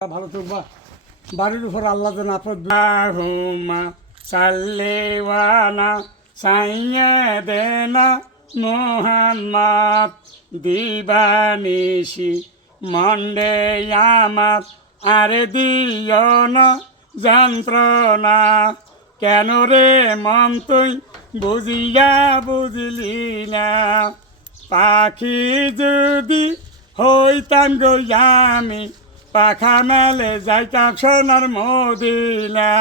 ভালো থাকবা বাড়ির উপর আল্লাহ যেন আপনার সাল্লেওয়ানা সাইয়ে দেনা মোহাম্মদ দিবানিশি মন্ডে আমার আর দিও না যন্ত্রণা কেন রে মন তুই বুঝিয়া বুঝলি না পাখি যদি হইতাম গো আমি পাখা মেলে যাইতাম সোনার মদিনা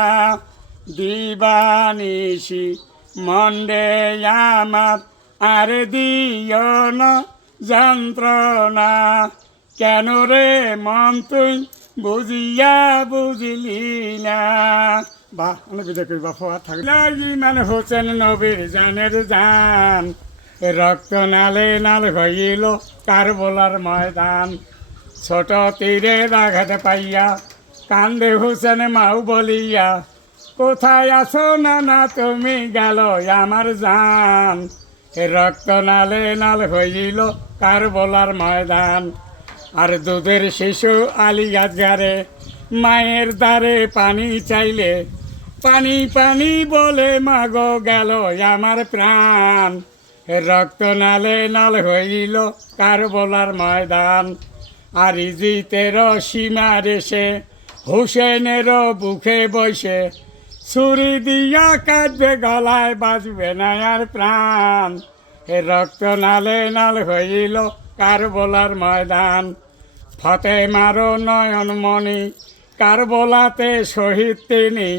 দিবানিশি মন্ডে আমার আর দিও না যন্ত্রণা কেন রে মন তুই বুঝিয়া বুঝলি না বাহ অনেক বিদায় করি বাবা থাকলে মানে হোসেন নবীর জানের জান রক্ত নালে নাল হইল কারবালার ময়দান ছোট তীরের আঘাত পাইয়া কান্দে হোসেন মাও বলিয়া কোথায় আছো না তুমি গেল আমার জান রক্ত নালে নাল হইল কারবালার ময়দান আর দুধের শিশু আলী গাছগারে মায়ের দ্বারে পানি চাইলে পানি পানি বলে মাগো গেল আমার প্রাণ রক্ত নালে নাল হইল কারবালার ময়দান আর ইজিতের সীমার এসে হুসেনের বুকে বসে ছুরি দিয়া কাটবে গলায় বাজবে না আর প্রাণ রক্ত নালে নাল হইল কারবালার ময়দান ফতেমারও নয়নমণি কারবালাতে শহীদ তিনি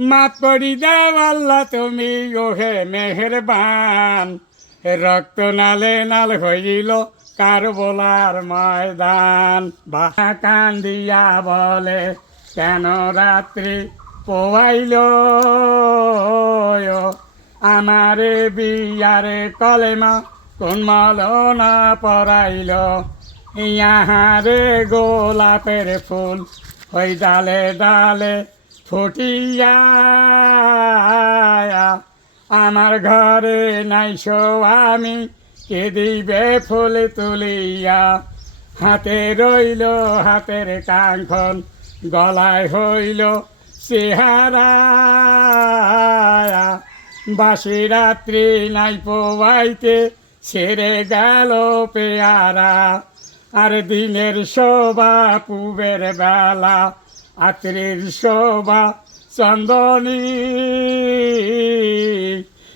মাফ করি দাও আল্লাহ তুমি ওহে মেহেরবান রক্ত নালে নাল হইল কারবালার ময়দান বাহা কান্দিয়া বলে কেন রাত্রি পোয়াইল আমারে বিয়ারে কলেমা কোন মলনা পরাইল ইহারে গোলাপের ফুল ওই ডালে ডালে ফুটিয়া আমার ঘরে নাইশো আমি কে দিবে ফুল তুলিয়া হাতে রইল হাতের কাঙ্খন গলায় হইল চেহারা বাসি রাত্রি নাই পোয়াইতে ছেড়ে গেল পেয়ারা আর দিনের শোভা পুবের বেলা আত্রের শোভা চন্দনী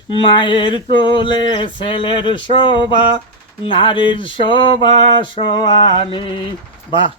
মায়ের কোলে ছেলের শোভা নারীর শোভা সোয়ামী বাহ